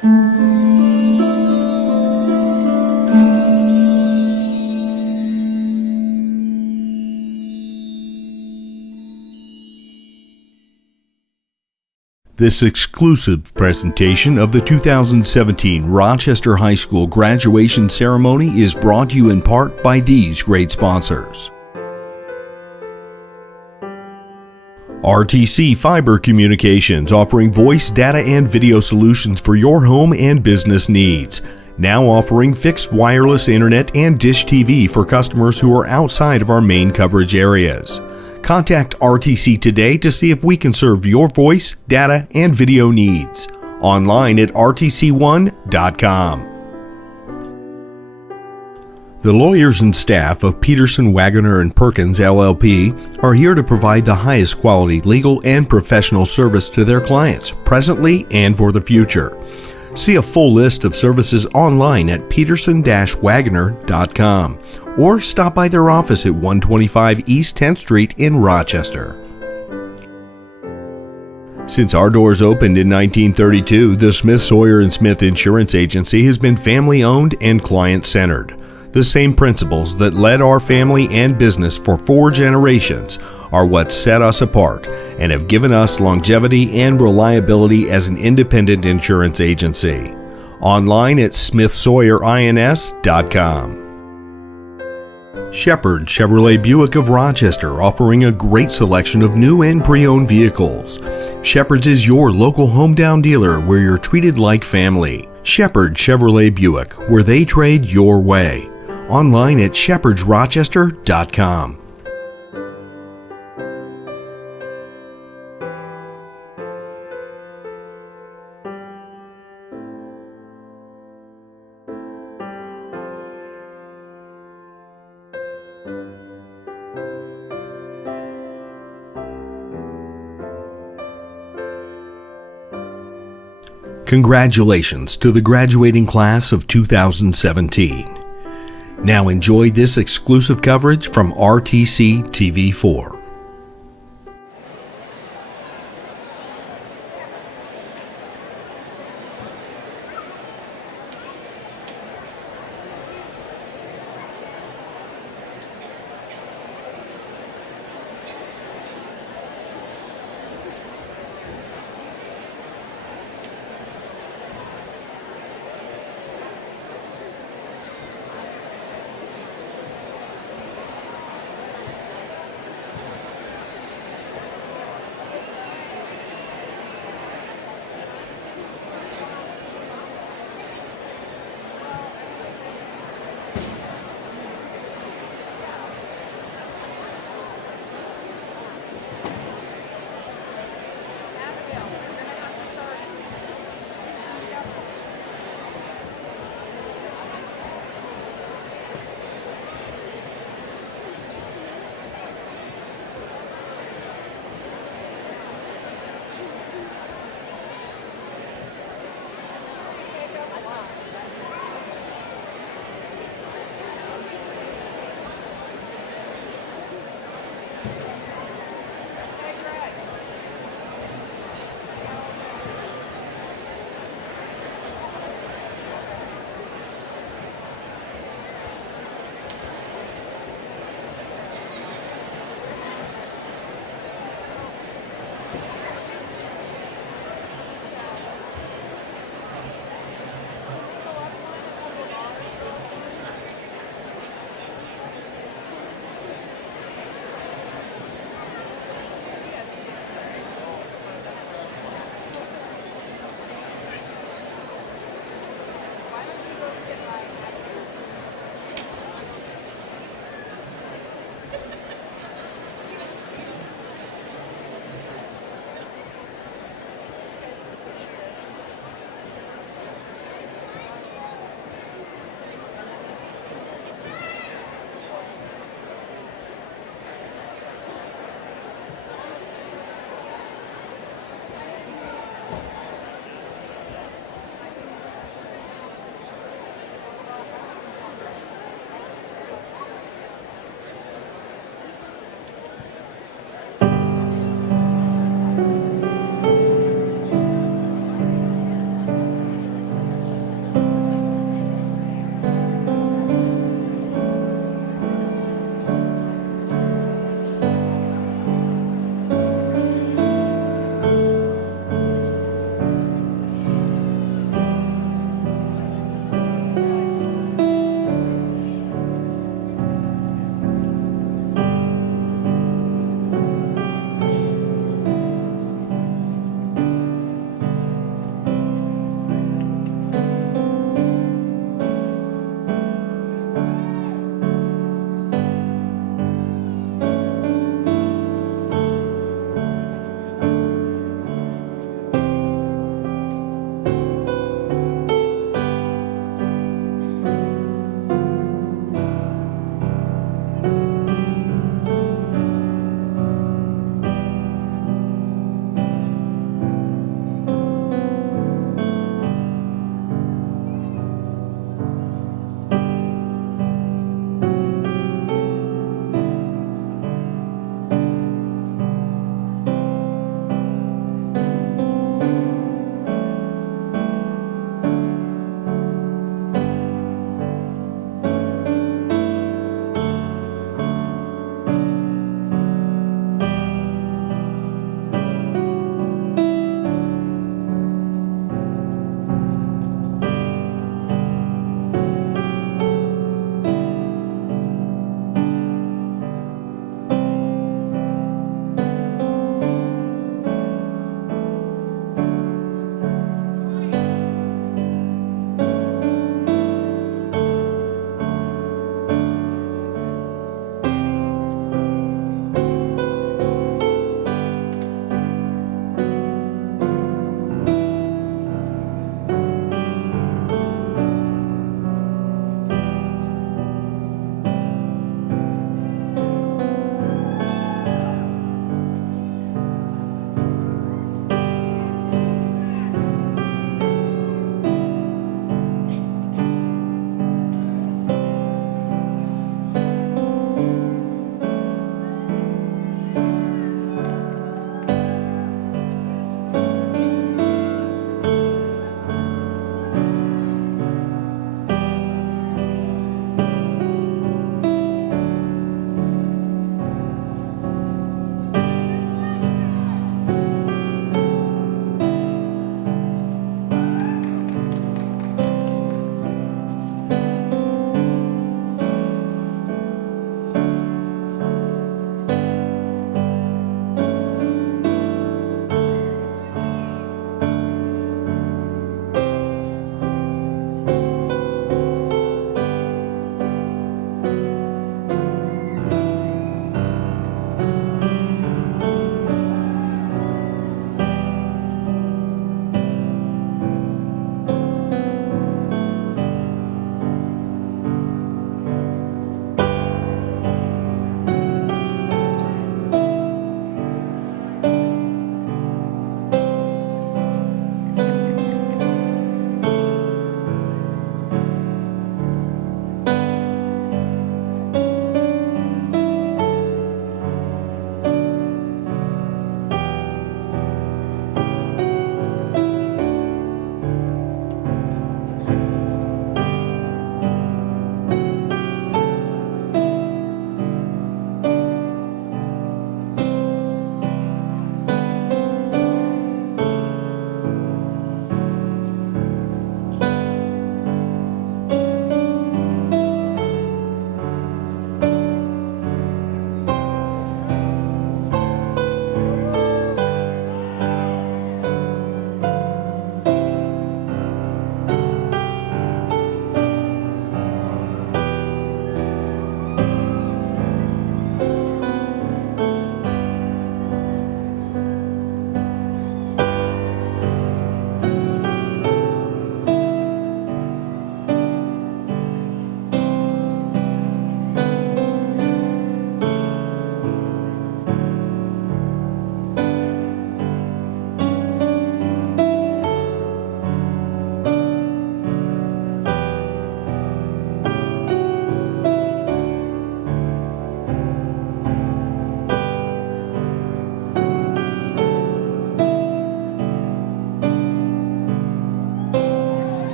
This exclusive presentation of the 2017 Rochester High School graduation ceremony is brought to you in part by these great sponsors. RTC Fiber Communications, offering voice, data, and video solutions for your home and business needs. Now offering fixed wireless internet and dish TV for customers who are outside of our main coverage areas. Contact RTC today to see if we can serve your voice, data, and video needs. Online at rtc1.com. The lawyers and staff of Peterson, Wagoner & Perkins LLP are here to provide the highest quality legal and professional service to their clients, presently and for the future. See a full list of services online at peterson-wagoner.com or stop by their office at 125 East 10th Street in Rochester. Since our doors opened in 1932, the Smith Sawyer & Smith Insurance Agency has been family-owned and client-centered. The same principles that led our family and business for 4 generations are what set us apart and have given us longevity and reliability as an independent insurance agency. Online at smithsawyerins.com. Shepherd Chevrolet Buick of Rochester, offering a great selection of new and pre-owned vehicles. Shepherd's is your local hometown dealer where you're treated like family. Shepherd Chevrolet Buick, where they trade your way. Online at shepherdsrochester.com. Congratulations to the graduating class of 2017. Now enjoy this exclusive coverage from RTC TV4.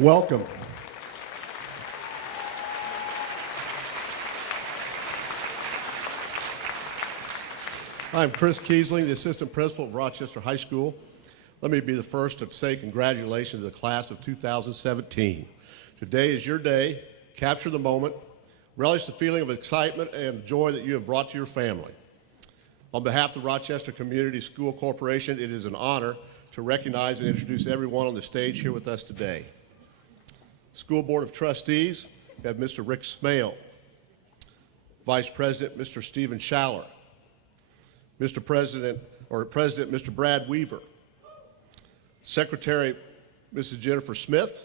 Welcome. I'm Chris Kiesling, the Assistant Principal of Rochester High School. Let me be the first to say congratulations to the class of 2017. Today is your day. Capture the moment. Relish the feeling of excitement and joy that you have brought to your family. On behalf of the Rochester Community School Corporation, it is an honor to recognize and introduce everyone on the stage here with us today. School Board of Trustees, we have Mr. Rick Smale, Vice President, Mr. Stephen Schaller, President, Mr. Brad Weaver, Secretary, Mrs. Jennifer Smith,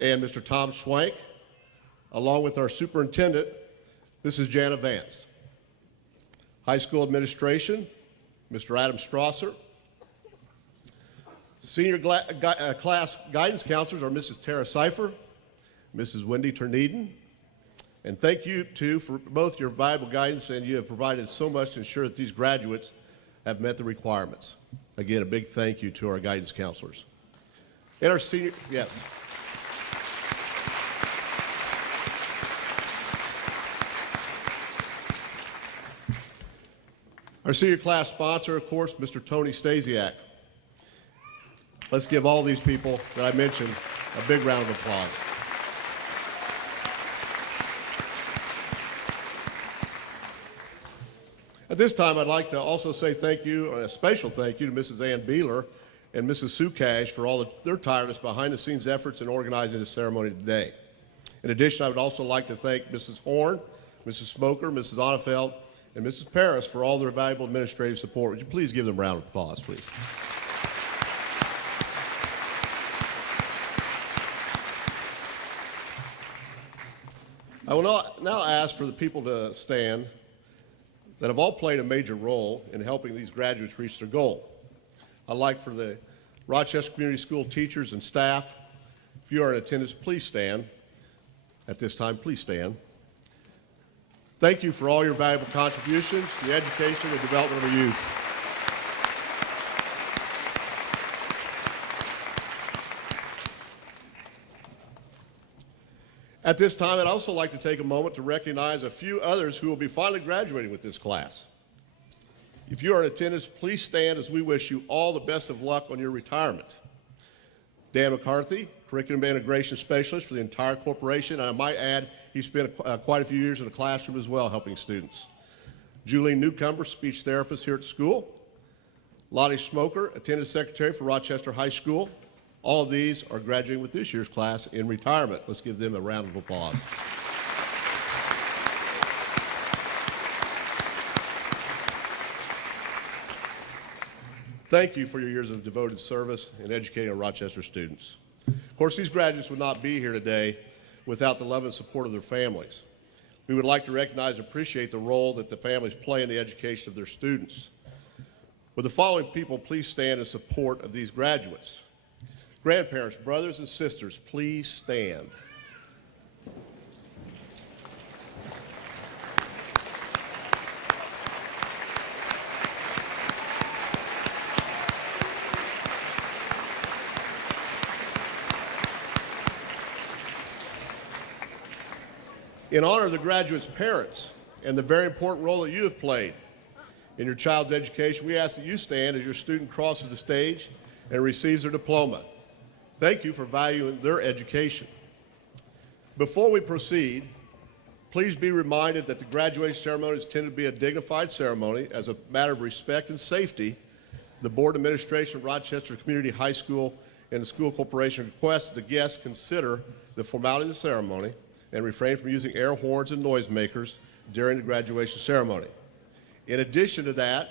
and Mr. Tom Schwank, along with our Superintendent, Mrs. Jana Vance. High School Administration, Mr. Adam Strasser. Senior Class Guidance Counselors are Mrs. Tara Seifer, Mrs. Wendy Turneden. And thank you, too, for both your valuable guidance, and you have provided so much to ensure that these graduates have met the requirements. Again, a big thank you to our guidance counselors. And our senior, yes. Our senior class sponsor, of course, Mr. Tony Stasiak. Let's give all these people that I mentioned a big round of applause. At this time, I'd like to also say thank you, a special thank you to Mrs. Ann Beeler and Mrs. Sue Cash for all their tireless behind-the-scenes efforts in organizing this ceremony today. In addition, I would also like to thank Mrs. Horn, Mrs. Smoker, Mrs. Onefeld, and Mrs. Paris for all their valuable administrative support. Would you please give them a round of applause, please? I will now ask for the people to stand that have all played a major role in helping these graduates reach their goal. I'd like for the Rochester Community School teachers and staff, if you are in attendance, please stand. At this time, please stand. Thank you for all your valuable contributions to the education and development of our youth. At this time, I'd also like to take a moment to recognize a few others who will be finally graduating with this class. If you are in attendance, please stand as we wish you all the best of luck on your retirement. Dan McCarthy, Curriculum Integration Specialist for the entire corporation, and I might add he spent quite a few years in the classroom as well helping students. Julie Newcomer, Speech Therapist here at the school. Lottie Smoker, Attendance Secretary for Rochester High School. All of these are graduating with this year's class in retirement. Let's give them a round of applause. Thank you for your years of devoted service in educating our Rochester students. Of course, these graduates would not be here today without the love and support of their families. We would like to recognize and appreciate the role that the families play in the education of their students. Would the following people please stand in support of these graduates? Grandparents, brothers and sisters, please stand. In honor of the graduates' parents and the very important role that you have played in your child's education, we ask that you stand as your student crosses the stage and receives their diploma. Thank you for valuing their education. Before we proceed, please be reminded that the graduation ceremonies tend to be a dignified ceremony. As a matter of respect and safety, the Board Administration of Rochester Community High School and the School Corporation requests that the guests consider the formality of the ceremony and refrain from using air horns and noisemakers during the graduation ceremony. In addition to that,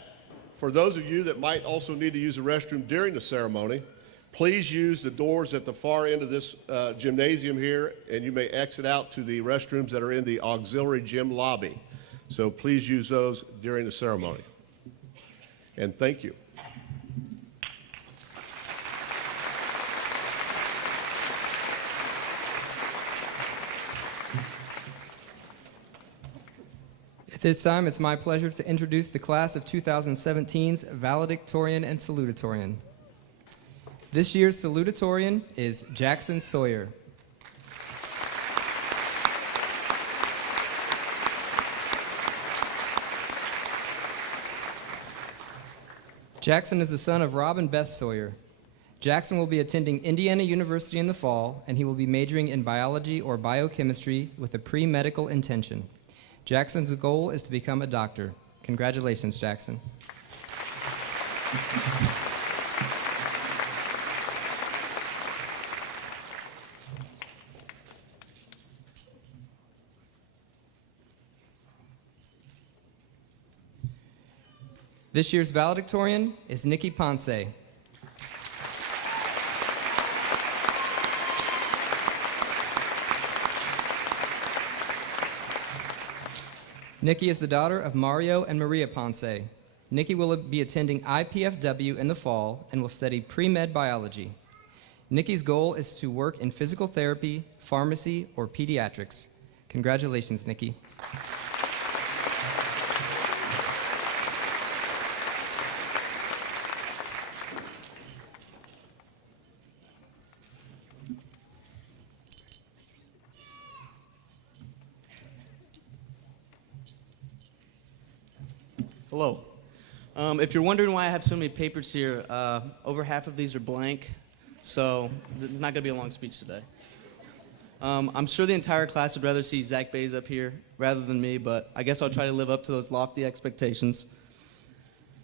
for those of you that might also need to use the restroom during the ceremony, please use the doors at the far end of this gymnasium here, and you may exit out to the restrooms that are in the auxiliary gym lobby. So please use those during the ceremony. And thank you. At this time, it's my pleasure to introduce the class of 2017's valedictorian and salutatorian. This year's salutatorian is Jackson Sawyer. Jackson is the son of Rob and Beth Sawyer. Jackson will be attending Indiana University in the fall, and he will be majoring in biology or biochemistry with a pre-medical intention. Jackson's goal is to become a doctor. Congratulations, Jackson. This year's valedictorian is Nikki Ponce. Nikki is the daughter of Mario and Maria Ponce. Nikki will be attending IPFW in the fall and will study pre-med biology. Nikki's goal is to work in physical therapy, pharmacy, or pediatrics. Congratulations, Nikki. Hello. If you're wondering why I have so many papers here, over half of these are blank, so it's not going to be a long speech today. I'm sure the entire class would rather see Zach Bays up here rather than me, but I guess I'll try to live up to those lofty expectations.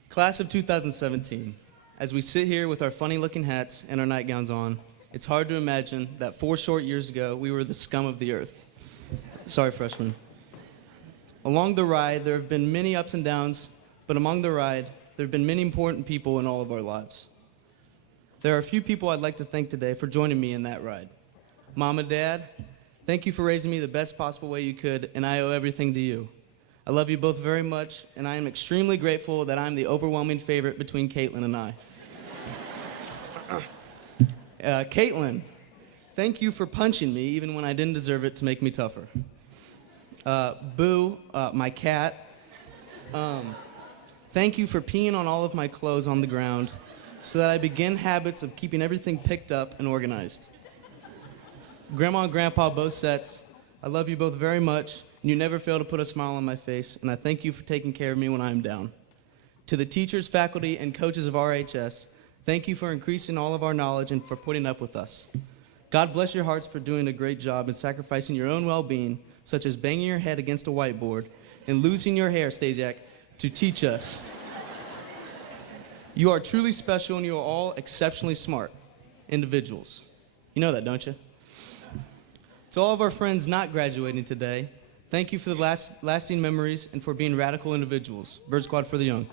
Class of 2017, as we sit here with our funny-looking hats and our nightgowns on, it's hard to imagine that 4 short years ago we were the scum of the earth. Sorry, freshmen. Along the ride, there have been many ups and downs, but among the ride, there have been many important people in all of our lives. There are a few people I'd like to thank today for joining me in that ride. Mom and Dad, thank you for raising me the best possible way you could, and I owe everything to you. I love you both very much, and I am extremely grateful that I'm the overwhelming favorite between Caitlin and I. Caitlin, thank you for punching me even when I didn't deserve it to make me tougher. Boo, my cat, thank you for peeing on all of my clothes on the ground so that I begin habits of keeping everything picked up and organized. Grandma and Grandpa, both sets, I love you both very much, and you never fail to put a smile on my face, and I thank you for taking care of me when I'm down. To the teachers, faculty, and coaches of RHS, thank you for increasing all of our knowledge and for putting up with us. God bless your hearts for doing a great job and sacrificing your own well-being, such as banging your head against a whiteboard and losing your hair, Stasiak, to teach us. You are truly special, and you are all exceptionally smart individuals. You know that, don't you? To all of our friends not graduating today, thank you for the lasting memories and for being radical individuals. Bird Squad for the young.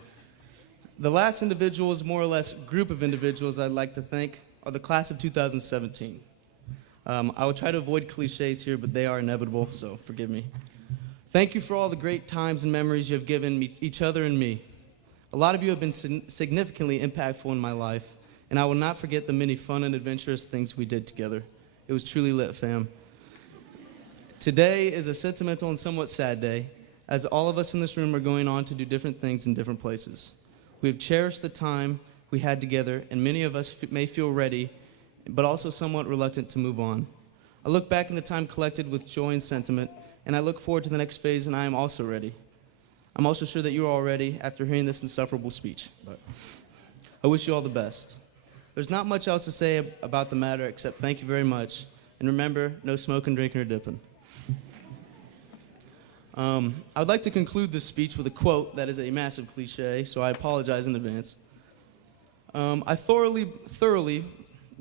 The last individuals, more or less group of individuals I'd like to thank are the class of 2017. I will try to avoid cliches here, but they are inevitable, so forgive me. Thank you for all the great times and memories you have given me, each other and me. A lot of you have been significantly impactful in my life, and I will not forget the many fun and adventurous things we did together. It was truly lit, fam. Today is a sentimental and somewhat sad day, as all of us in this room are going on to do different things in different places. We have cherished the time we had together, and many of us may feel ready, but also somewhat reluctant to move on. I look back in the time collected with joy and sentiment, and I look forward to the next phase, and I am also ready. I'm also sure that you are all ready after hearing this insufferable speech, but I wish you all the best. There's not much else to say about the matter except thank you very much, and remember, no smoking, drinking, or dipping. I would like to conclude this speech with a quote that is a massive cliche, so I apologize in advance. I thoroughly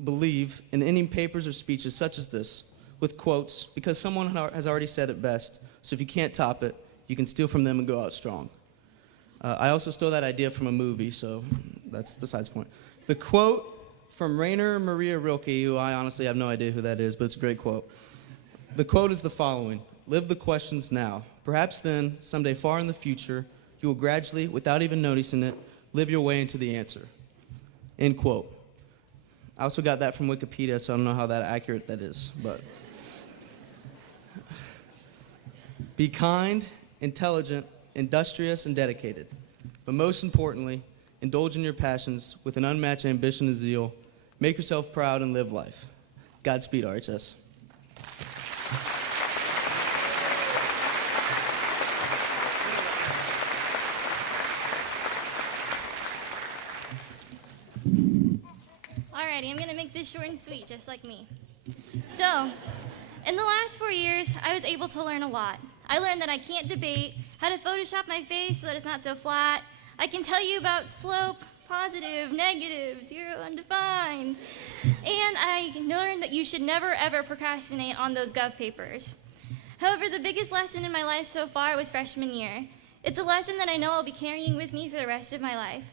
believe in ending papers or speeches such as this with quotes because someone has already said it best, so if you can't top it, you can steal from them and go out strong. I also stole that idea from a movie, so that's besides the point. The quote from Rainer Maria Rilke, who I honestly have no idea who that is, but it's a great quote. The quote is the following: live the questions now. Perhaps then, someday far in the future, you will gradually, without even noticing it, live your way into the answer. End quote. I also got that from Wikipedia, so I don't know how that accurate that is, but. Be kind, intelligent, industrious, and dedicated. But most importantly, indulge in your passions with an unmatched ambition and zeal. Make yourself proud and live life. Godspeed, RHS. Alrighty, I'm gonna make this short and sweet, just like me. So, in the last 4 years, I was able to learn a lot. I learned that I can't debate, how to Photoshop my face so that it's not so flat. I can tell you about slope, positive, negative, zero, undefined. And I learned that you should never ever procrastinate on those gov papers. However, the biggest lesson in my life so far was freshman year. It's a lesson that I know I'll be carrying with me for the rest of my life.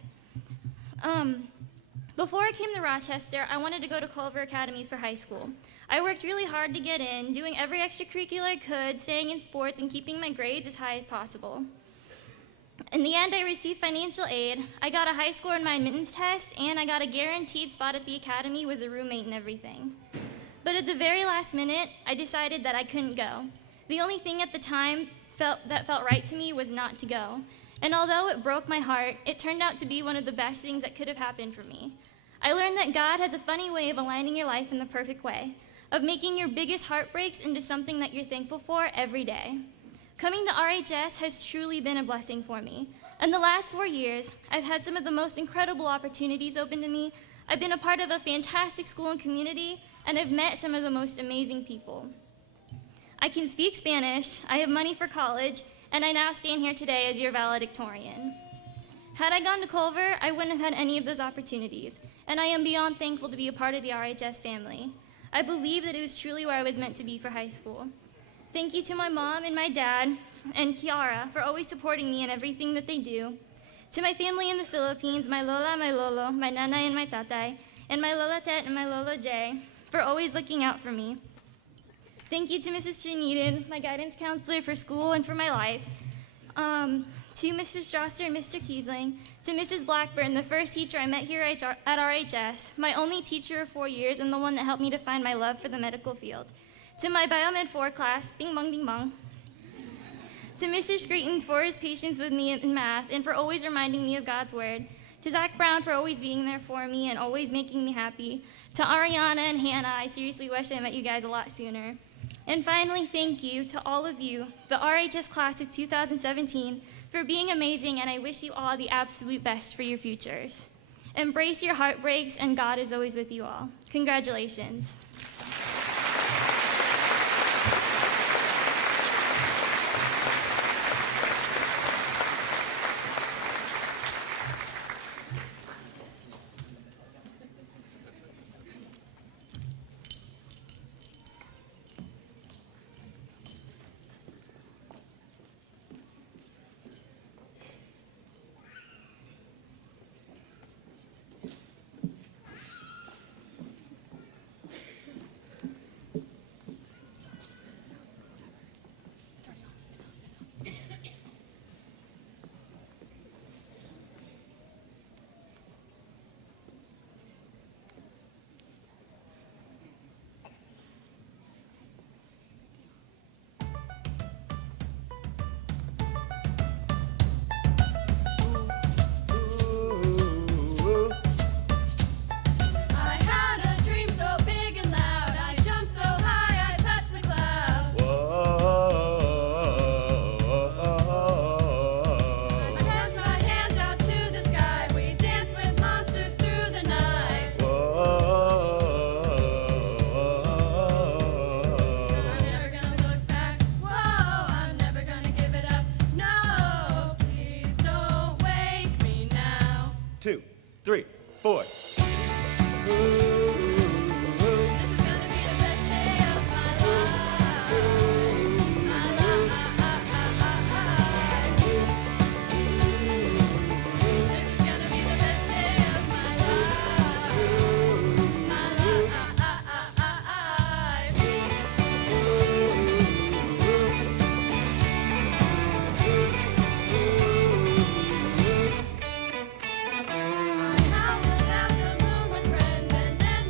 Before I came to Rochester, I wanted to go to Culver Academies for high school. I worked really hard to get in, doing every extracurricular I could, staying in sports, and keeping my grades as high as possible. In the end, I received financial aid, I got a high score in my admittance test, and I got a guaranteed spot at the academy with a roommate and everything. But at the very last minute, I decided that I couldn't go. The only thing at the time that felt right to me was not to go. And although it broke my heart, it turned out to be one of the best things that could have happened for me. I learned that God has a funny way of aligning your life in the perfect way, of making your biggest heartbreaks into something that you're thankful for every day. Coming to RHS has truly been a blessing for me. In the last 4 years, I've had some of the most incredible opportunities open to me. I've been a part of a fantastic school and community, and I've met some of the most amazing people. I can speak Spanish, I have money for college, and I now stand here today as your valedictorian. Had I gone to Culver, I wouldn't have had any of those opportunities, and I am beyond thankful to be a part of the RHS family. I believe that it was truly where I was meant to be for high school. Thank you to my mom and my dad and Kiara for always supporting me in everything that they do. To my family in the Philippines, my lola, my lolo, my nanay and my tatay, and my lola Tet and my lola Jay for always looking out for me. Thank you to Mrs. Trinidad, my guidance counselor for school and for my life. To Mr. Strasser and Mr. Kiesling, to Mrs. Blackburn, the first teacher I met here at RHS, my only teacher of 4 years and the one that helped me to find my love for the medical field. To my Biomed 4 class, bing bong. To Mr. Screeton for his patience with me in math and for always reminding me of God's word. To Zach Brown for always being there for me and always making me happy. To Ariana and Hannah, I seriously wish I met you guys a lot sooner. And finally, thank you to all of you, the RHS class of 2017, for being amazing, and I wish you all the absolute best for your futures. Embrace your heartbreaks, and God is always with you all. Congratulations. Two, three, four. Out the moon with friends, and then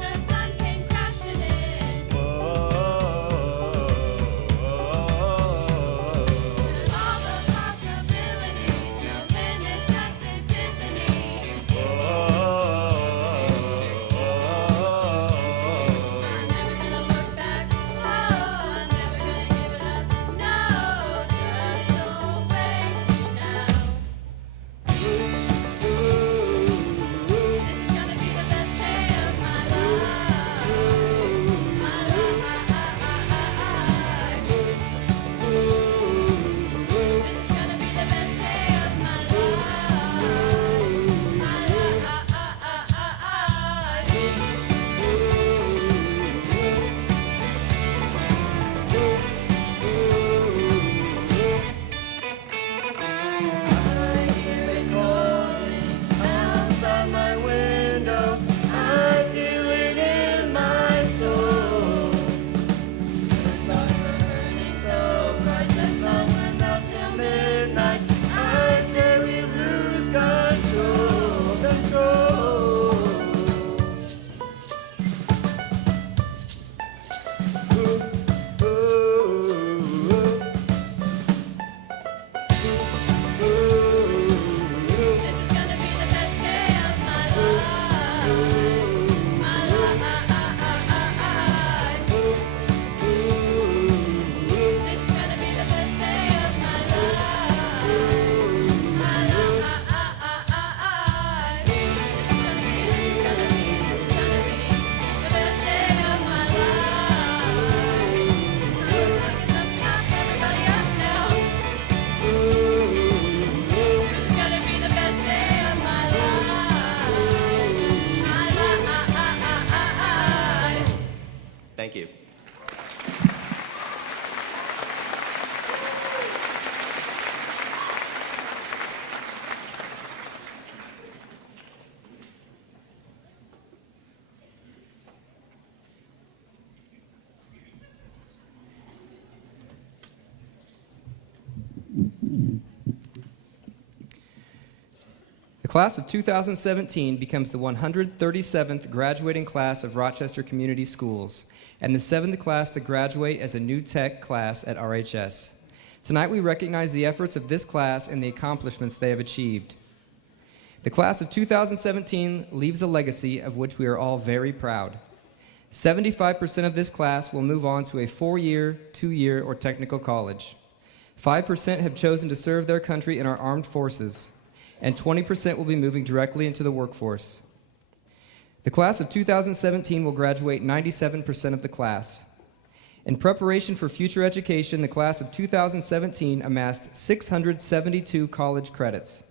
class of 2017 becomes the 137th graduating class of Rochester Community Schools and the 7th class to graduate as a new tech class at RHS. Tonight we recognize the efforts of this class and the accomplishments they have achieved. The class of 2017 leaves a legacy of which we are all very proud. 75% of this class will move on to a 4-year, 2-year, or technical college. 5% have chosen to serve their country in our armed forces, and 20% will be moving directly into the workforce. The class of 2017 will graduate 97% of the class. In preparation for future education, the class of 2017 amassed 672 college credits.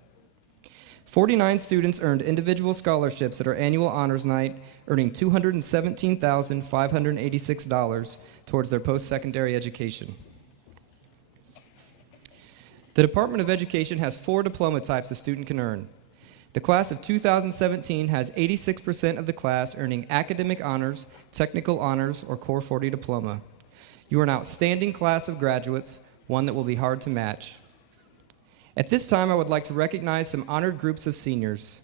49 students earned individual scholarships at our annual honors night, earning $217,586 towards their post-secondary education. The Department of Education has 4 diploma types a student can earn. The class of 2017 has 86% of the class earning academic honors, technical honors, or Core 40 diploma. You are an outstanding class of graduates, one that will be hard to match. At this time, I would like to recognize some honored groups of seniors.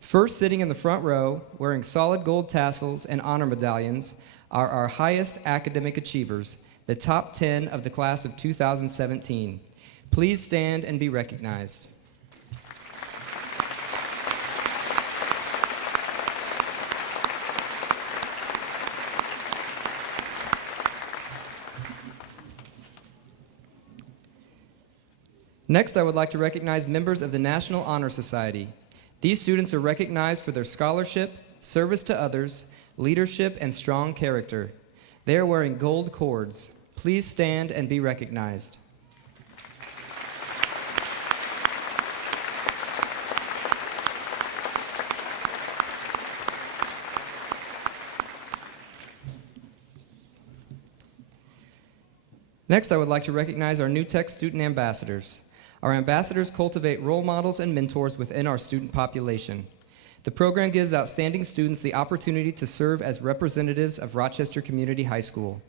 First, sitting in the front row, wearing solid gold tassels and honor medallions, are our highest academic achievers, the top 10 of the class of 2017. Please stand and be recognized. Next, I would like to recognize members of the National Honor Society. These students are recognized for their scholarship, service to others, leadership, and strong character. They are wearing gold cords. Please stand and be recognized. Next, I would like to recognize our new Tech student ambassadors. Our ambassadors cultivate role models and mentors within our student population. The program gives outstanding students the opportunity to serve as representatives of Rochester Community High School.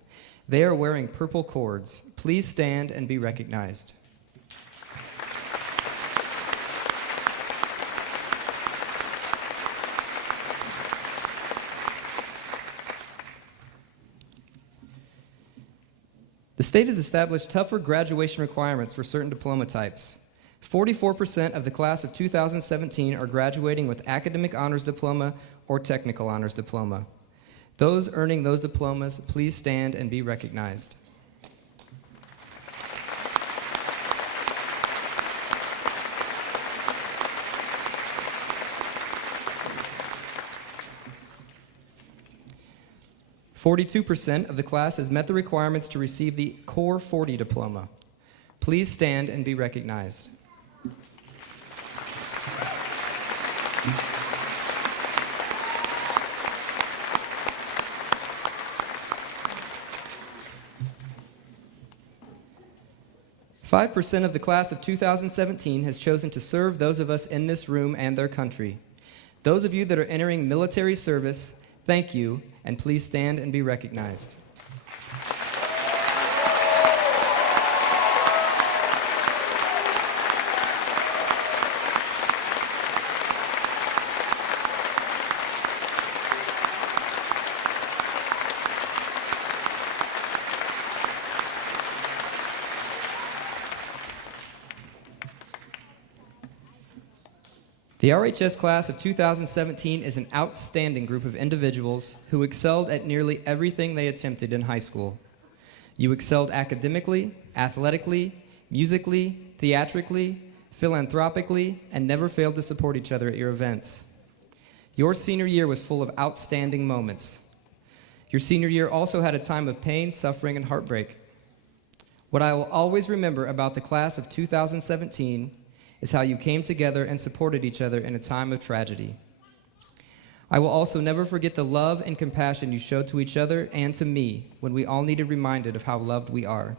They are wearing purple cords. Please stand and be recognized. The state has established tougher graduation requirements for certain diploma types. 44% of the class of 2017 are graduating with academic honors diploma or technical honors diploma. Those earning those diplomas, please stand and be recognized. %42 of the class has met the requirements to receive the Core 40 diploma. Please stand and be recognized. %5 of the class of 2017 has chosen to serve those of us in this room and their country. Those of you that are entering military service, thank you, and please stand and be recognized. The RHS class of 2017 is an outstanding group of individuals who excelled at nearly everything they attempted in high school. You excelled academically, athletically, musically, theatrically, philanthropically, and never failed to support each other at your events. Your senior year was full of outstanding moments. Your senior year also had a time of pain, suffering, and heartbreak. What I will always remember about the class of 2017 is how you came together and supported each other in a time of tragedy. I will also never forget the love and compassion you showed to each other and to me when we all needed reminded of how loved we are.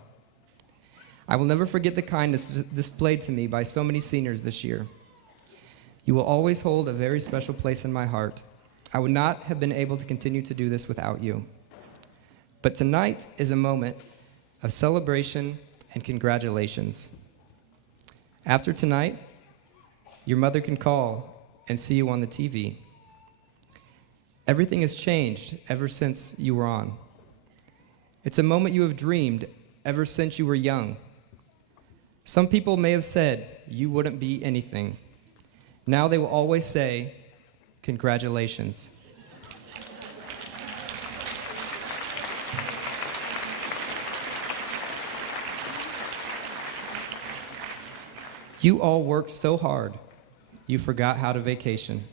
I will never forget the kindness displayed to me by so many seniors this year. You will always hold a very special place in my heart. I would not have been able to continue to do this without you. But tonight is a moment of celebration and congratulations. After tonight, your mother can call and see you on the TV. Everything has changed ever since you were on. It's a moment you have dreamed ever since you were young. Some people may have said you wouldn't be anything. Now they will always say, congratulations. You all worked so hard, you forgot how to vacation.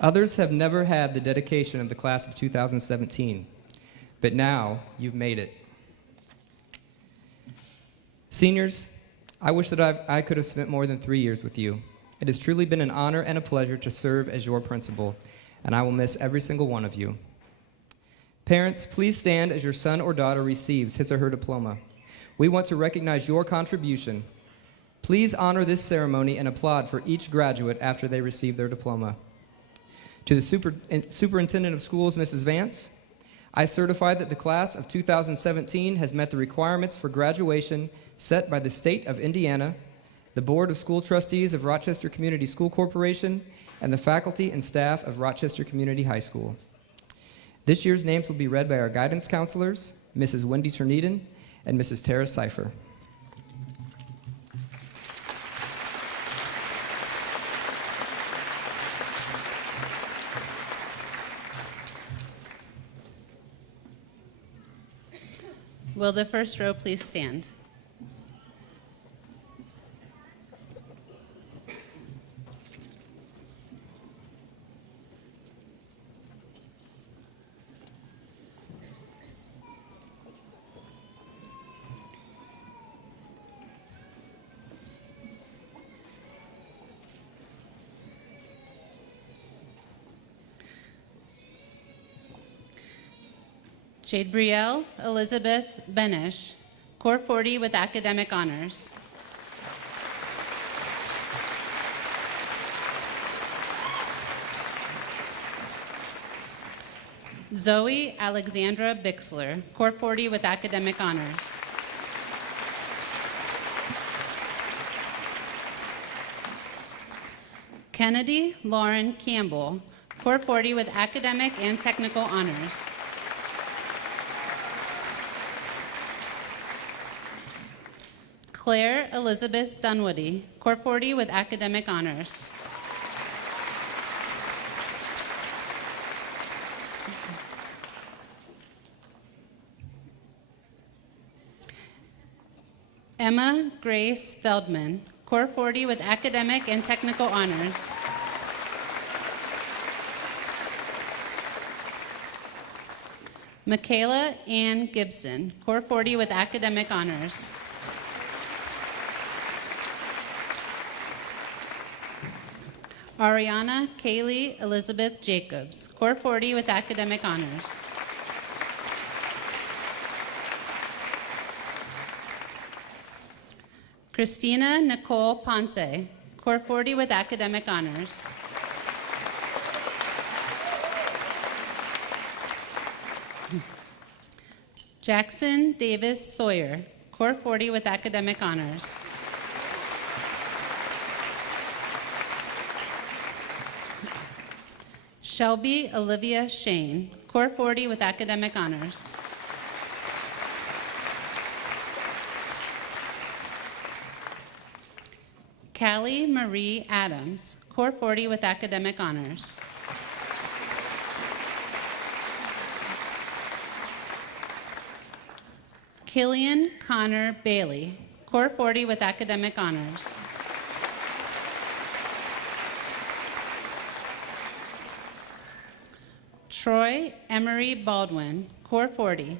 Others have never had the dedication of the class of 2017, but now you've made it. Seniors, I wish that I could have spent more than 3 years with you. It has truly been an honor and a pleasure to serve as your principal, and I will miss every single one of you. Parents, please stand as your son or daughter receives his or her diploma. We want to recognize your contribution. Please honor this ceremony and applaud for each graduate after they receive their diploma. To the Superintendent of Schools, Mrs. Vance, I certify that the class of 2017 has met the requirements for graduation set by the State of Indiana, the Board of School Trustees of Rochester Community School Corporation, and the faculty and staff of Rochester Community High School. This year's names will be read by our guidance counselors, Mrs. Wendy Terneden and Mrs. Tara Cipher. Will the first row please stand? Jade Brielle Elizabeth Benish, Core 40 with academic honors. Zoe Alexandra Bixler, Core 40 with academic honors. Kennedy Lauren Campbell, Core 40 with academic and technical honors. Claire Elizabeth Dunwoody, Core 40 with academic honors. Emma Grace Feldman, Core 40 with academic and technical honors. Michaela Ann Gibson, Core 40 with academic honors. Ariana Kaylee Elizabeth Jacobs, Core 40 with academic honors. Christina Nicole Ponce, Core 40 with academic honors. Jackson Davis Sawyer, Core 40 with academic honors. Shelby Olivia Shane, Core 40 with academic honors. Callie Marie Adams, Core 40 with academic honors. Killian Connor Bailey, Core 40 with academic honors. Troy Emery Baldwin, Core 40.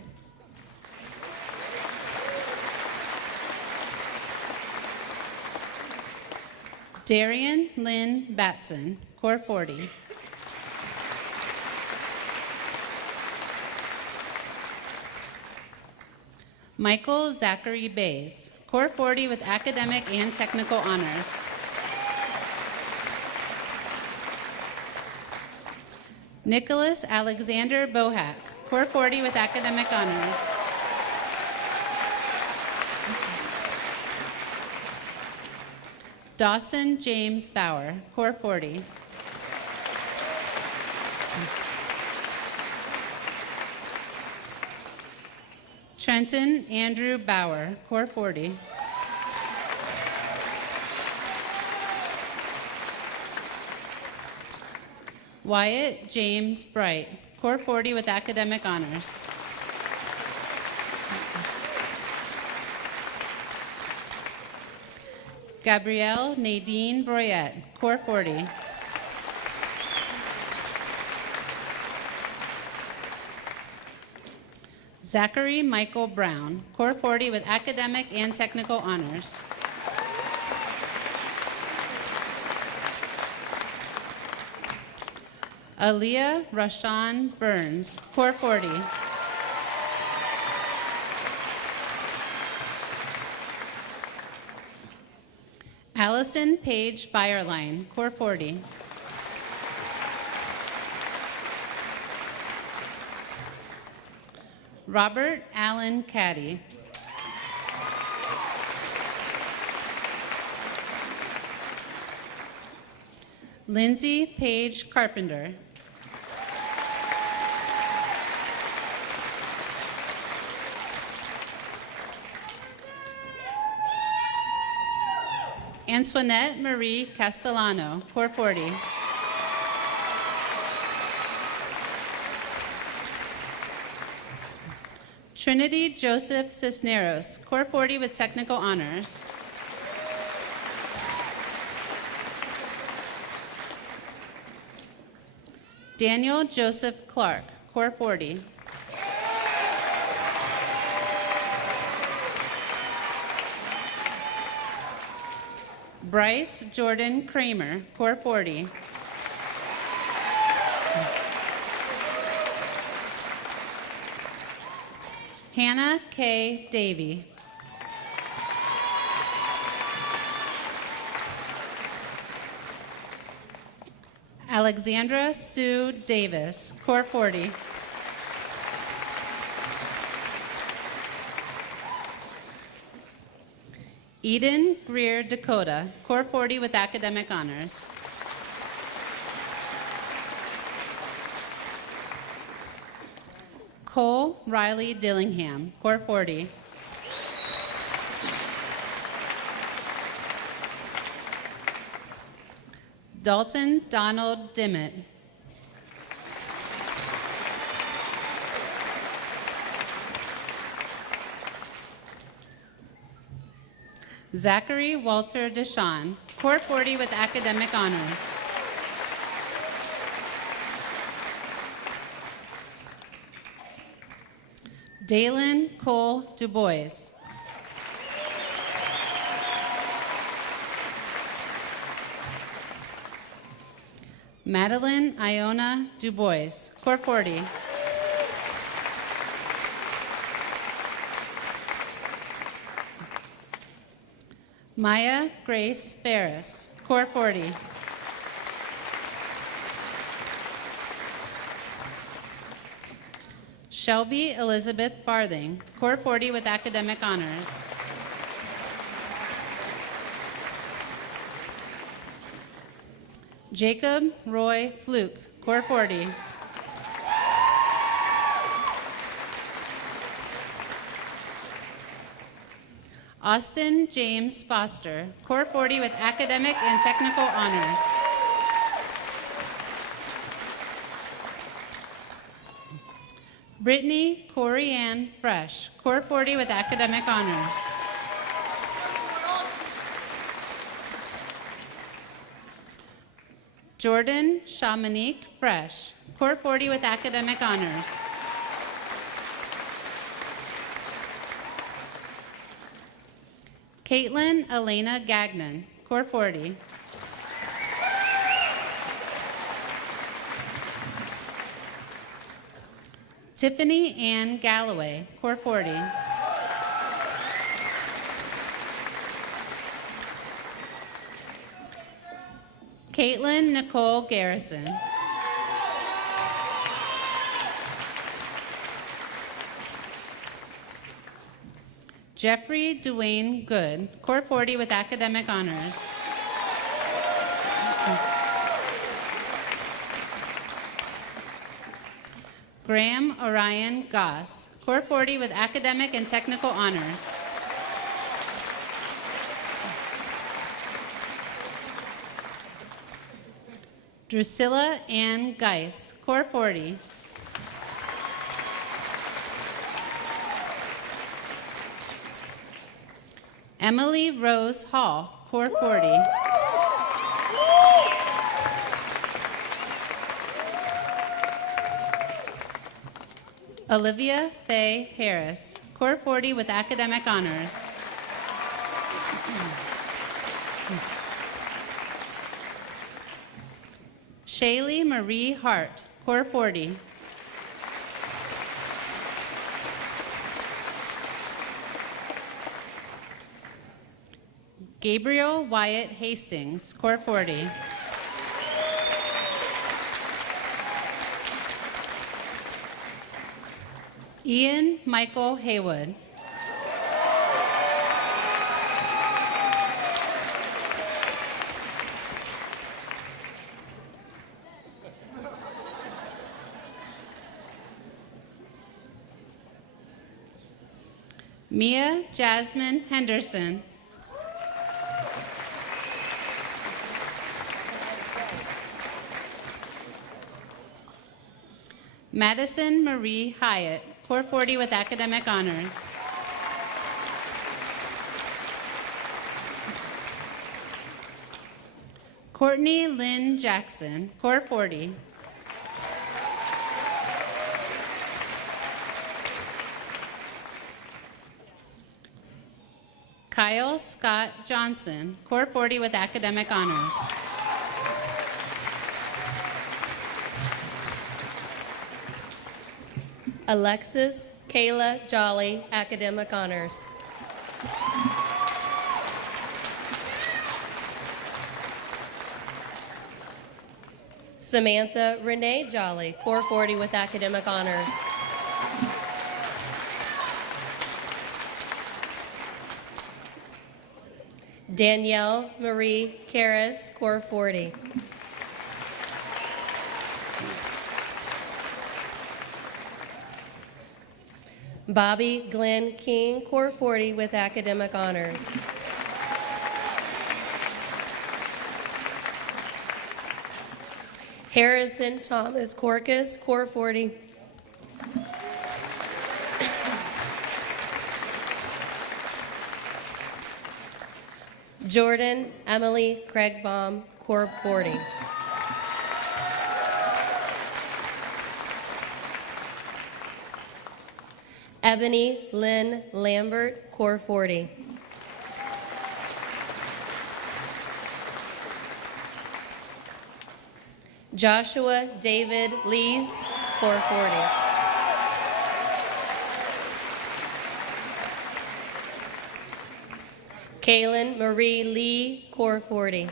Darian Lynn Batson, Core 40. Michael Zachary Bays, Core 40 with academic and technical honors. Nicholas Alexander Bohack, Core 40 with academic honors. Dawson James Bauer, Core 40. Trenton Andrew Bauer, Core 40. Wyatt James Bright, Core 40 with academic honors. Gabrielle Nadine Broyette, Core 40. Zachary Michael Brown, Core 40 with academic and technical honors. Aaliyah Rashawn Burns, Core 40. Allison Paige Byerline, Core 40. Robert Allen Caddy. Lindsay Paige Carpenter. Antoinette Marie Castellano, Core 40. Trinity Joseph Cisneros, Core 40 with technical honors. Daniel Joseph Clark, Core 40. Bryce Jordan Kramer, Core 40. Hannah K. Davey. Alexandra Sue Davis, Core 40. Eden Greer Dakota, Core 40 with academic honors. Cole Riley Dillingham, Core 40. Dalton Donald Dimmitt. Zachary Walter Deshawn, Core 40 with academic honors. Dalen Cole DuBois. Madeline Iona DuBois, Core 40. Maya Grace Ferris, Core 40. Shelby Elizabeth Farthing, Core 40 with academic honors. Jacob Roy Fluke, Core 40. Austin James Foster, Core 40 with academic and technical honors. Brittany Corianne Fresh, Core 40 with academic honors. Jordan Shamanique Fresh, Core 40 with academic honors. Caitlin Elena Gagnon, Core 40. Tiffany Ann Galloway, Core 40. Caitlin Nicole Garrison. Jeffrey Duane Good, Core 40 with academic honors. Graham Orion Goss, Core 40 with academic and technical honors. Drusilla Ann Geis, Core 40. Emily Rose Hall, Core 40. Olivia Faye Harris, Core 40 with academic honors. Shaylee Marie Hart, Core 40. Gabriel Wyatt Hastings, Core 40. Ian Michael Haywood. Mia Jasmine Henderson. Madison Marie Hyatt, Core 40 with academic honors. Courtney Lynn Jackson, Core 40. Kyle Scott Johnson, Core 40 with academic honors. Alexis Kayla Jolly, academic honors. Samantha Renee Jolly, Core 40 with academic honors. Danielle Marie Karras, Core 40. Bobby Glenn King, Core 40 with academic honors. Harrison Thomas Corcus, Core 40. Jordan Emily Craigbaum, Core 40. Ebony Lynn Lambert, Core 40. Joshua David Lees, Core 40. Kaylin Marie Lee, Core 40.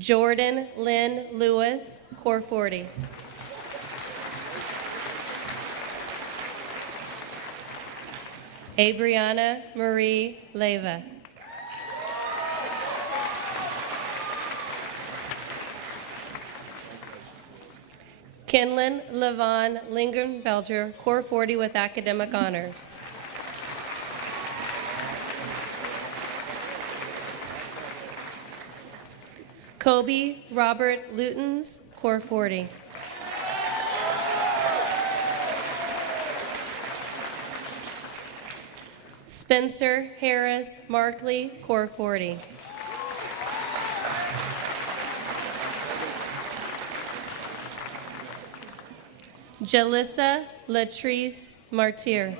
Jordan Lynn Lewis, Core 40. Abriana Marie Leva. Kenlin Levon Lingenfelter, Core 40 with academic honors. Kobe Robert Lutens, Core 40. Spencer Harris Markley, Core 40. Jalissa Latrice Martyr.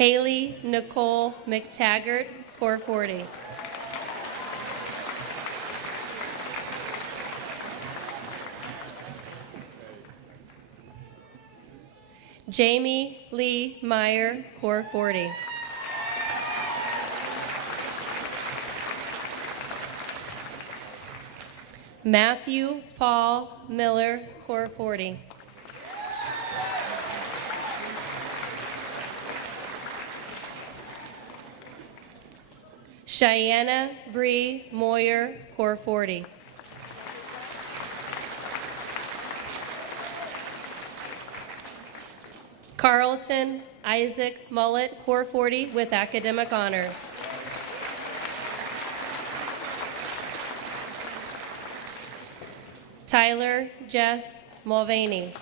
Haley Nicole McTaggart, Core 40. Jamie Lee Meyer, Core 40. Matthew Paul Miller, Core 40. Cheyenne Bree Moyer, Core 40. Carlton Isaac Mullet, Core 40 with academic honors. Tyler Jess Mulvaney.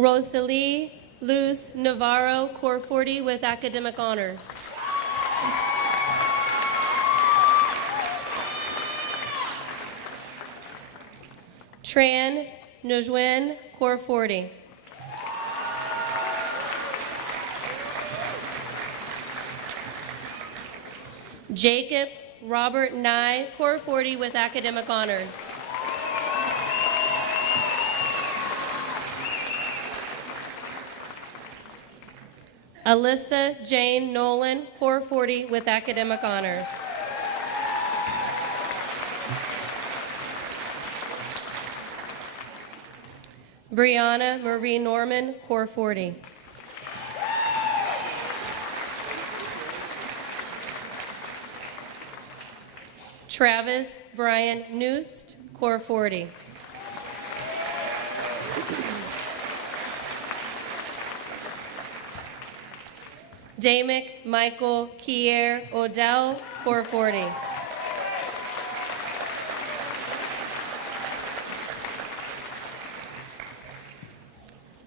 Rosalie Luz Navarro, Core 40 with academic honors. Tran Nguyen, Core 40. Jacob Robert Nye, Core 40 with academic honors. Alyssa Jane Nolan, Core 40 with academic honors. Brianna Marie Norman, Core 40. Travis Brian Noost, Core 40. Damick Michael Kier Odell, Core 40.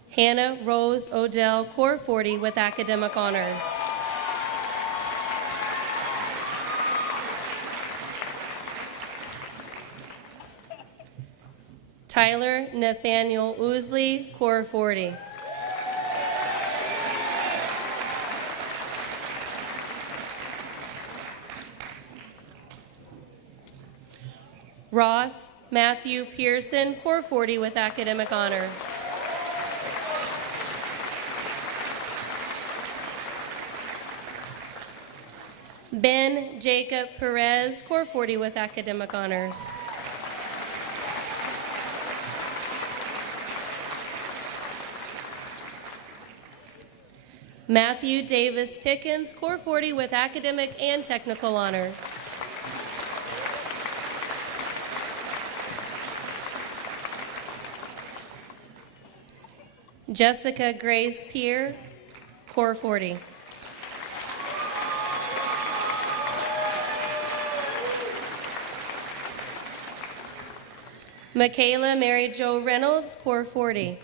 Hannah Rose Odell, Core 40 with academic honors. Tyler Nathaniel Oosley, Core 40. Ross Matthew Pearson, Core 40 with academic honors. Ben Jacob Perez, Core 40 with academic honors. Matthew Davis Pickens, Core 40 with academic and technical honors. Jessica Grace Peer, Core 40. Michaela Mary Jo Reynolds, Core 40.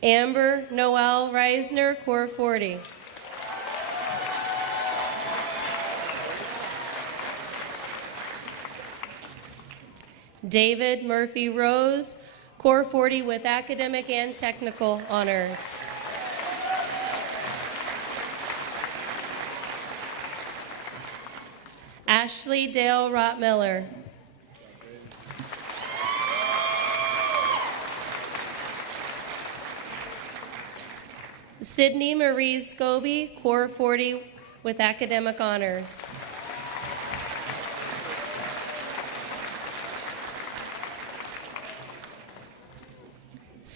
Amber Noel Reisner, Core 40. David Murphy Rose, Core 40 with academic and technical honors. Ashley Dale Rottmiller. Sydney Marie Scobie, Core 40 with academic honors.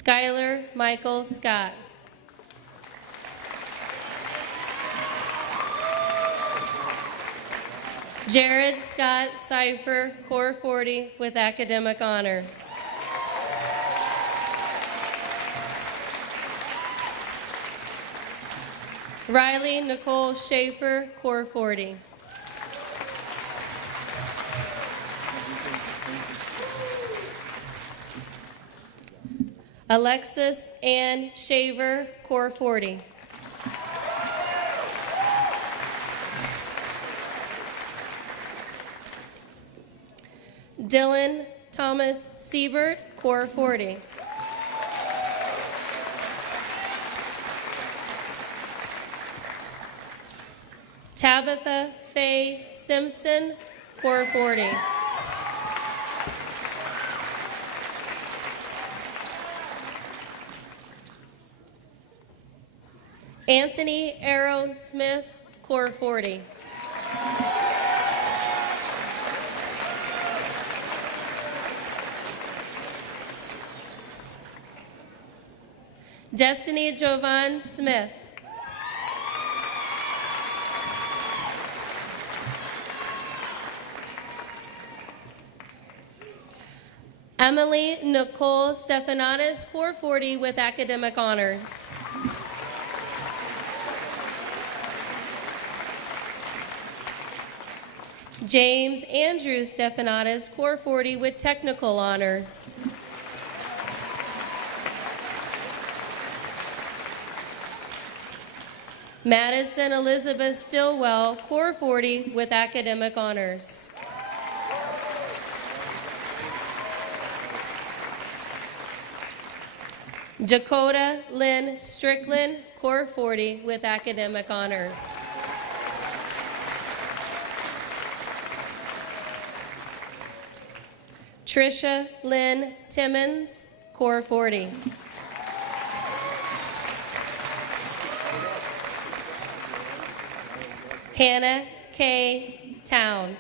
Skylar Michael Scott. Jared Scott Cipher, Core 40 with academic honors. Riley Nicole Schaefer, Core 40. Alexis Ann Shaver, Core 40. Dylan Thomas Siebert, Core 40. Tabitha Faye Simpson, Core 40. Anthony Arrow Smith, Core 40. Destiny Jovan Smith. Emily Nicole Stephanatis, Core 40 with academic honors. James Andrew Stephanatis, Core 40 with technical honors. Madison Elizabeth Stillwell, Core 40 with academic honors. Dakota Lynn Strickland, Core 40 with academic honors. Trisha Lynn Timmons, Core 40. Hannah K. Town.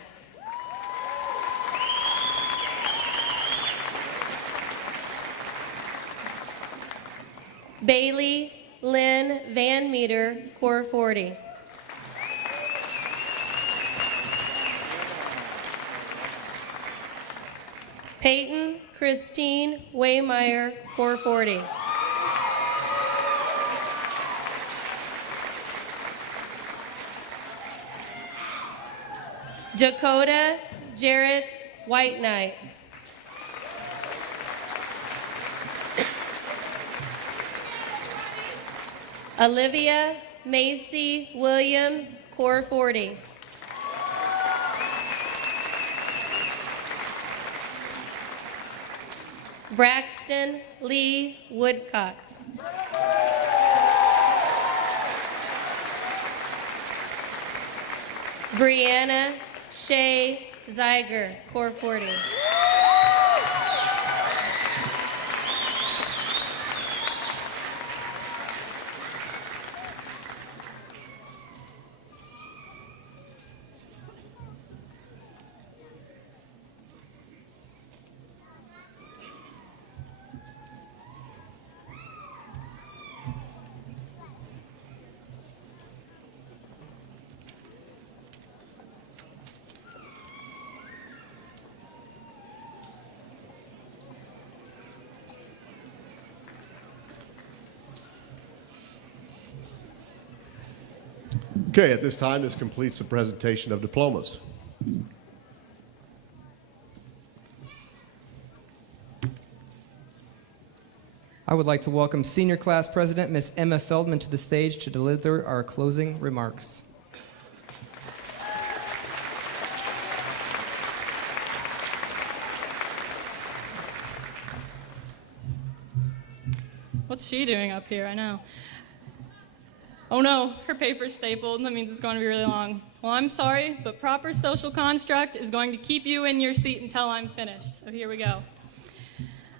Bailey Lynn Van Meter, Core 40. Peyton Christine Waymeyer, Core 40. Dakota Jarrett White Knight. Olivia Macy Williams, Core 40. Braxton Lee Woodcox. Brianna Shay Zeiger, Core 40. Okay, at this time, this completes the presentation of diplomas. I would like to welcome Senior Class President Ms. Emma Feldman to the stage to deliver our closing remarks. What's she doing up here? I know. Oh no, her paper's stapled. That means it's going to be really long. Well, I'm sorry, but proper social construct is going to keep you in your seat until I'm finished. So here we go.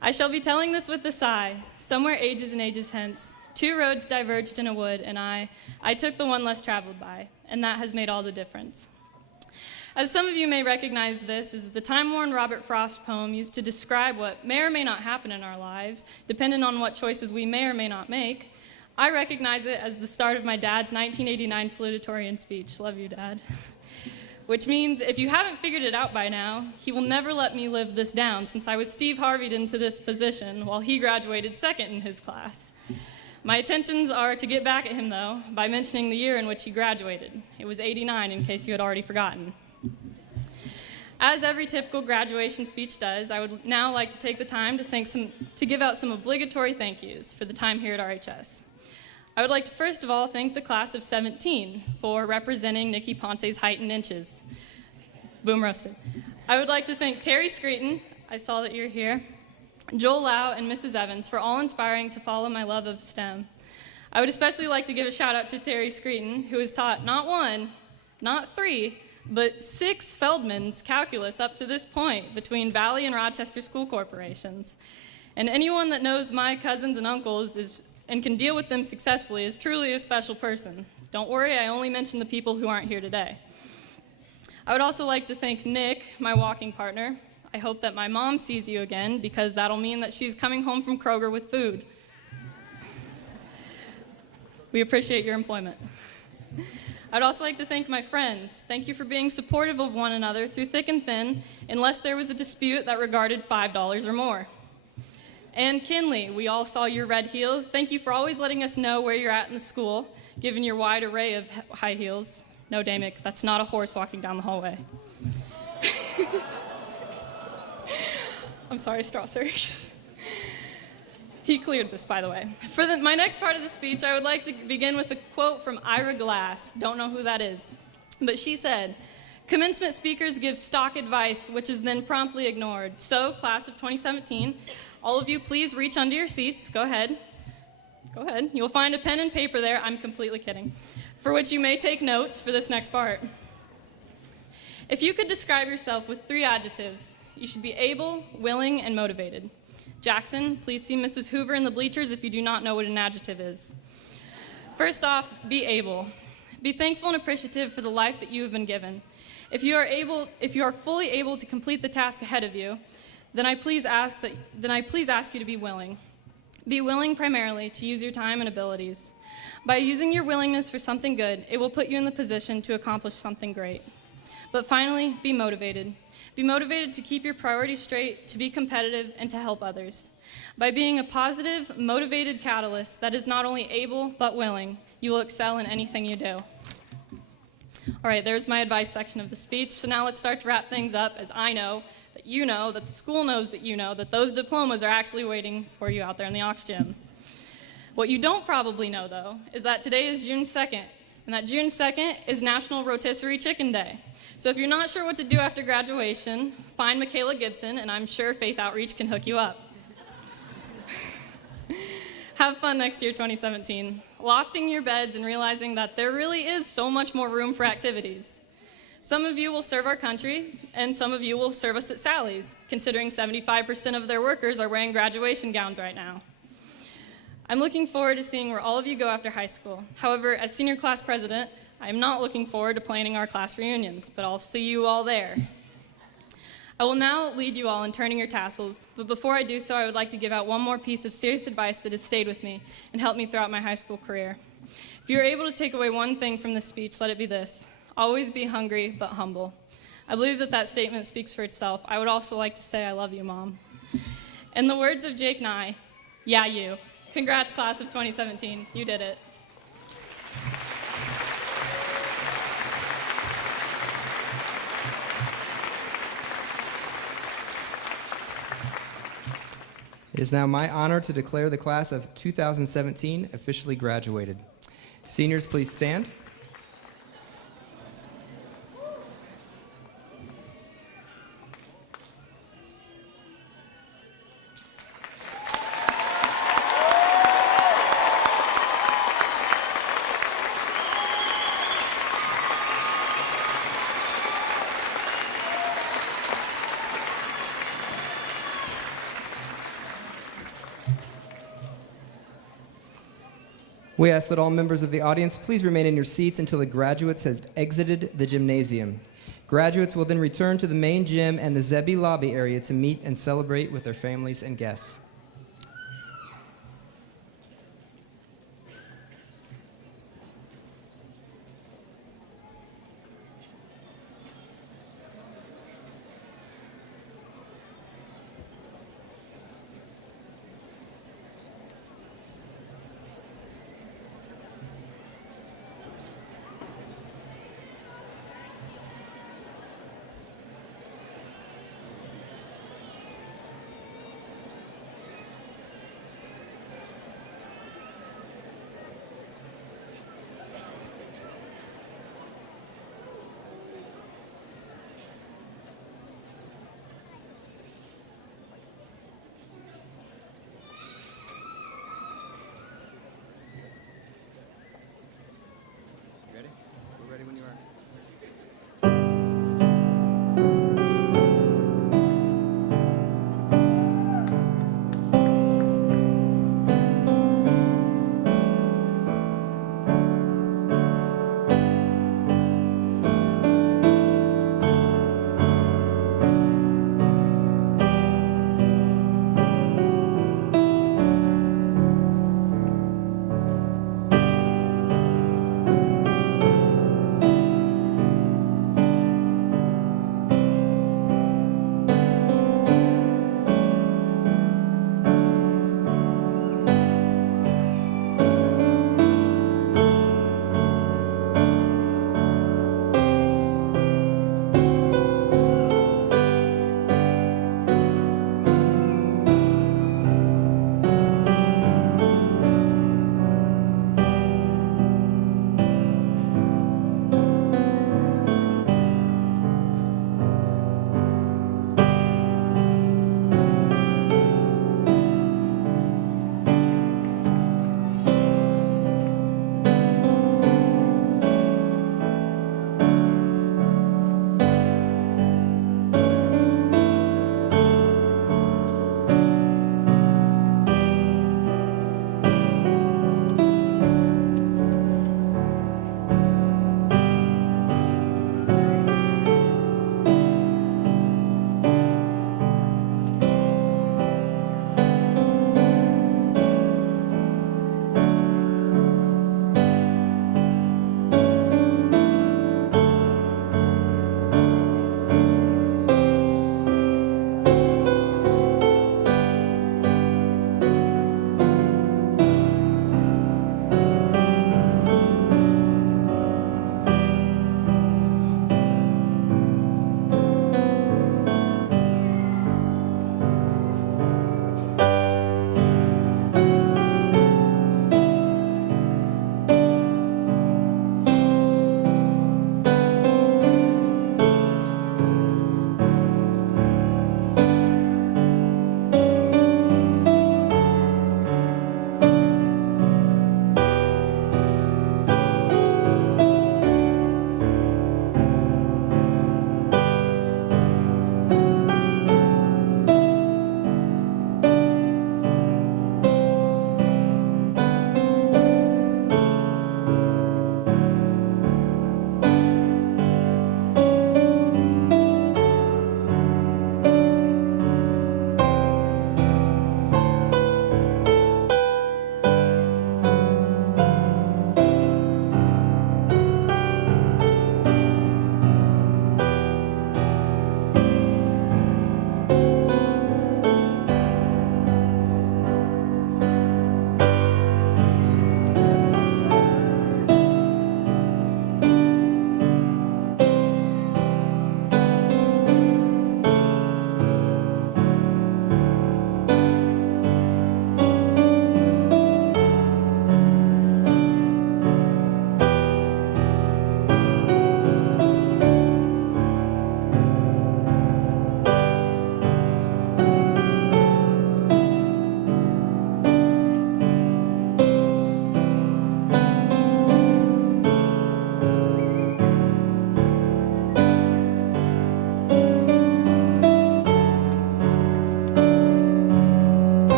I shall be telling this with a sigh. Somewhere ages and ages hence, two roads diverged in a wood, and I took the one less traveled by, and that has made all the difference. As some of you may recognize, this is the time-worn Robert Frost poem used to describe what may or may not happen in our lives, depending on what choices we may or may not make. I recognize it as the start of my dad's 1989 salutatorian speech, love you, Dad, which means if you haven't figured it out by now, he will never let me live this down since I was Steve Harvey'd into this position while he graduated second in his class. My intentions are to get back at him, though, by mentioning the year in which he graduated. It was '89, in case you had already forgotten. As every typical graduation speech does, I would now like to take the time to give out some obligatory thank yous for the time here at RHS. I would like to first of all thank the class of 17 for representing Nikki Ponce's height in inches. Boom roasted. I would like to thank Terry Screeton, I saw that you're here, Joel Lau, and Mrs. Evans for all inspiring to follow my love of STEM. I would especially like to give a shout out to Terry Screeton, who has taught not one, not three, but 6 Feldman's calculus up to this point between Valley and Rochester school corporations. And anyone that knows my cousins and uncles and can deal with them successfully is truly a special person. Don't worry, I only mention the people who aren't here today. I would also like to thank Nick, my walking partner. I hope that my mom sees you again, because that'll mean that she's coming home from Kroger with food. We appreciate your employment. I'd also like to thank my friends. Thank you for being supportive of one another through thick and thin, unless there was a dispute that regarded $5 or more. And Kinley, we all saw your red heels. Thank you for always letting us know where you're at in the school, given your wide array of high heels. No, Damick, that's not a horse walking down the hallway. I'm sorry, Strasser. He cleared this, by the way. For my next part of the speech, I would like to begin with a quote from Ira Glass. Don't know who that is. But she said, "Commencement speakers give stock advice, which is then promptly ignored. So, class of 2017, all of you please reach under your seats. Go ahead. Go ahead. You'll find a pen and paper there. I'm completely kidding. For which you may take notes for this next part. If you could describe yourself with 3 adjectives, you should be able, willing, and motivated. Jackson, please see Mrs. Hoover in the bleachers if you do not know what an adjective is. First off, be able. Be thankful and appreciative for the life that you have been given. If you are fully able to complete the task ahead of you, then I please ask you to be willing. Be willing primarily to use your time and abilities. By using your willingness for something good, it will put you in the position to accomplish something great. But finally, be motivated. Be motivated to keep your priorities straight, to be competitive, and to help others. By being a positive, motivated catalyst that is not only able but willing, you will excel in anything you do." All right, there's my advice section of the speech. So now let's start to wrap things up, as I know, that the school knows that you know, that those diplomas are actually waiting for you out there in the aux gym. What you don't probably know, though, is that today is June 2nd, and that June 2nd is National Rotisserie Chicken Day. So if you're not sure what to do after graduation, find Michaela Gibson, and I'm sure Faith Outreach can hook you up. Have fun next year, 2017, lofting your beds and realizing that there really is so much more room for activities. Some of you will serve our country, and some of you will serve us at Sally's, considering 75% of their workers are wearing graduation gowns right now. I'm looking forward to seeing where all of you go after high school. However, as senior class president, I am not looking forward to planning our class reunions, but I'll see you all there. I will now lead you all in turning your tassels, but before I do so, I would like to give out one more piece of serious advice that has stayed with me and helped me throughout my high school career. If you're able to take away one thing from this speech, let it be this: always be hungry but humble. I believe that statement speaks for itself. I would also like to say I love you, Mom. In the words of Jake Nye, yeah, you. Congrats, class of 2017. You did it. It is now my honor to declare the class of 2017 officially graduated. Seniors, please stand. We ask that all members of the audience please remain in your seats until the graduates have exited the gymnasium. Graduates will then return to the main gym and the Zebby lobby area to meet and celebrate with their families and guests.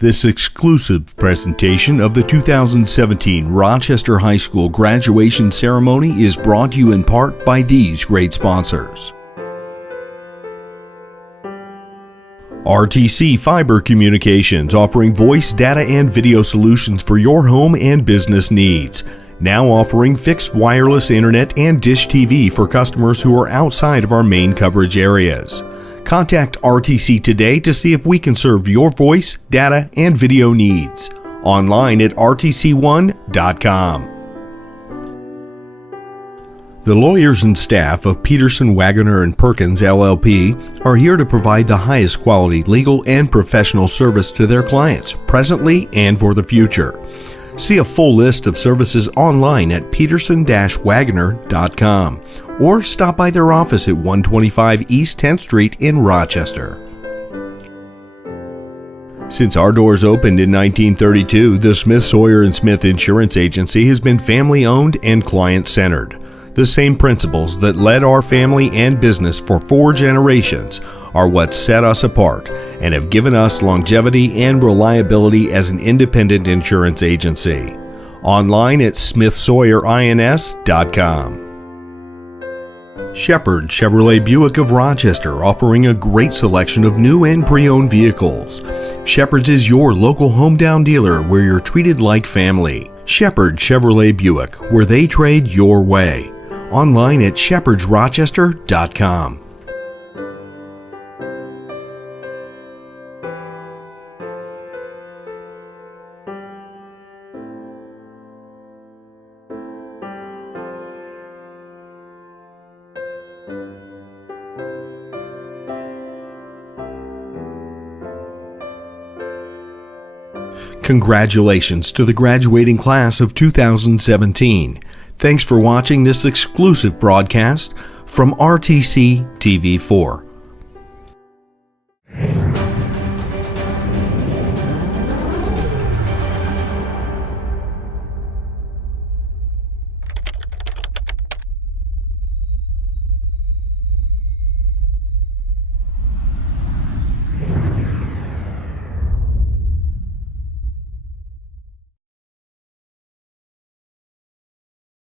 This exclusive presentation of the 2017 Rochester High School graduation ceremony is brought to you in part by these great sponsors. RTC Fiber Communications, offering voice, data, and video solutions for your home and business needs. Now offering fixed wireless internet and dish TV for customers who are outside of our main coverage areas. Contact RTC today to see if we can serve your voice, data, and video needs. Online at rtc1.com. The lawyers and staff of Peterson, Wagoner & Perkins, LLP are here to provide the highest quality legal and professional service to their clients, presently and for the future. See a full list of services online at peterson-wagoner.com or stop by their office at 125 East 10th Street in Rochester. Since our doors opened in 1932, the Smith Sawyer & Smith Insurance Agency has been family-owned and client-centered. The same principles that led our family and business for 4 generations are what set us apart and have given us longevity and reliability as an independent insurance agency. Online at smithsawyerins.com. Shepherd Chevrolet Buick of Rochester, offering a great selection of new and pre-owned vehicles. Shepherd's is your local hometown dealer where you're treated like family. Shepherd Chevrolet Buick, where they trade your way. Online at shepherdsrochester.com. Congratulations to the graduating class of 2017. Thanks for watching this exclusive broadcast from RTC TV4.